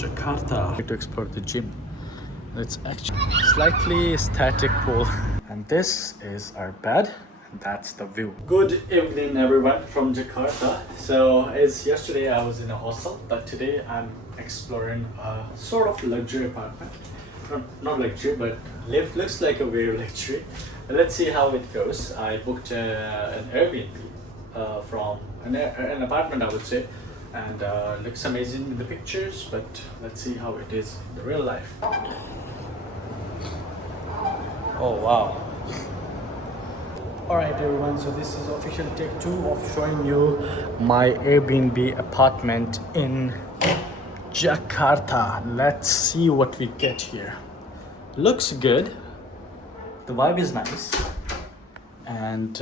Jakarta. To explore the gym. It's actually slightly static pool. And this is our bed. And that's the view. Good evening everyone from Jakarta. So as yesterday I was in a hostel, but today I'm exploring a sort of luxury apartment. Not luxury, but looks like a very luxury. Let's see how it goes. I booked an Airbnb from an apartment, I would say, and looks amazing in the pictures, but let's see how it is in the real life. Oh wow. Alright everyone, so this is official take 2 of showing you my Airbnb apartment in Jakarta. Let's see what we get here. Looks good. The vibe is nice. And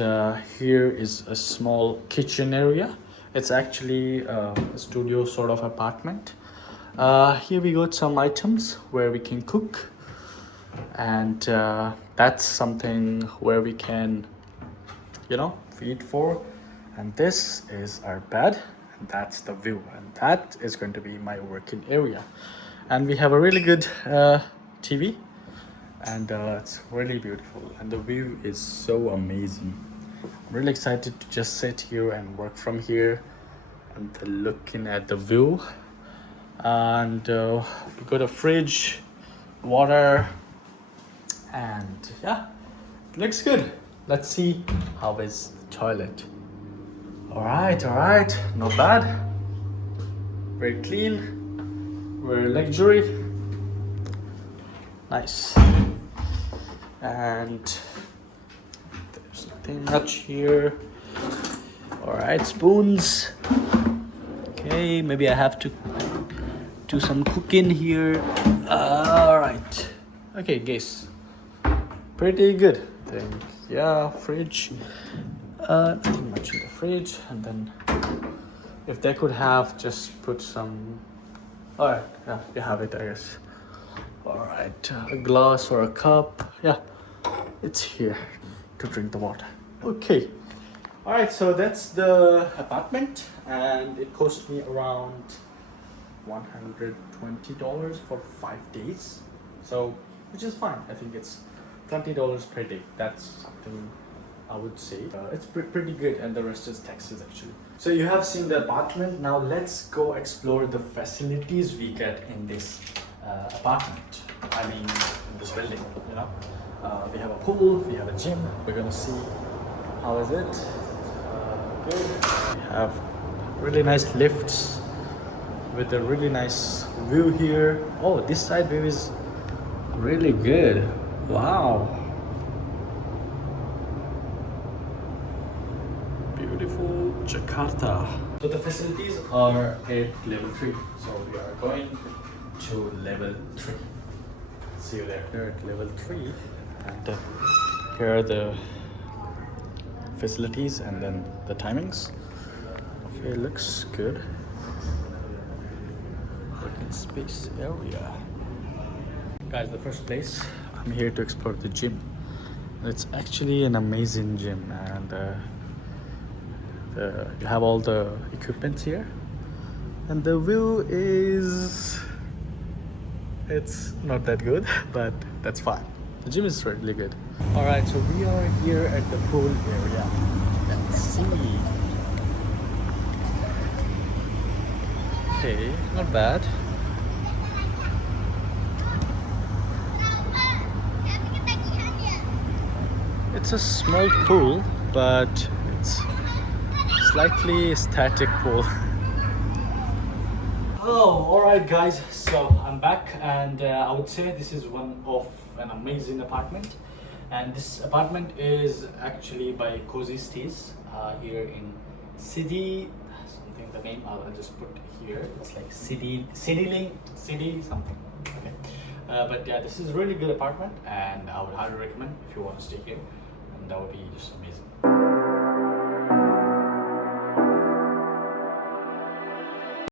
here is a small kitchen area. It's actually a studio sort of apartment. Here we got some items where we can cook. And that's something where we can, feed for. And this is our bed. And that's the view. And that is going to be my working area. And we have a really good TV. And it's really beautiful. And the view is so amazing. I'm really excited to just sit here and work from here. And looking at the view. And we got a fridge, water. And yeah, it looks good. Let's see how is the toilet. All right, not bad. Very clean, very luxury. Nice. And there's nothing much here. All right, spoons. Okay, maybe I have to do some cooking here. All right. Okay, guys. Pretty good. Yeah, fridge. Nothing much in the fridge. And then if they could have just put some. All right, yeah, you have it, I guess. All right, a glass or a cup. Yeah, it's here to drink the water. Okay. All right, so that's the apartment, and it cost me around $120 for 5 days. So, which is fine. I think it's $20 per day. That's something I would say. It's pretty good, and the rest is taxes actually. So you have seen the apartment. Now let's go explore the facilities we get in this apartment. I mean, in this building. We have a pool. We have a gym. We're gonna see how is it. Good. We have really nice lifts with a really nice view here. Oh, this side view is really good. Wow. Beautiful Jakarta. So the facilities are at level 3. So we are going to level 3. See you there. We're at level 3. And here are the facilities and then the timings. Okay, looks good. Working space area. Guys, the first place, I'm here to explore the gym. It's actually an amazing gym, and you have all the equipment here, and the view is, it's not that good, but that's fine. The gym is really good. All right, so we are here at the pool area. Let's see. Okay, not bad. It's a small pool, but it's slightly static pool. Oh, alright guys, so I'm back, and I would say this is one of an amazing apartment. And this apartment is actually by Cozy Stays here in City, something, the name I'll just put here. It's like City something. Okay. But yeah, this is a really good apartment, and I would highly recommend if you want to stay here. That would be just amazing.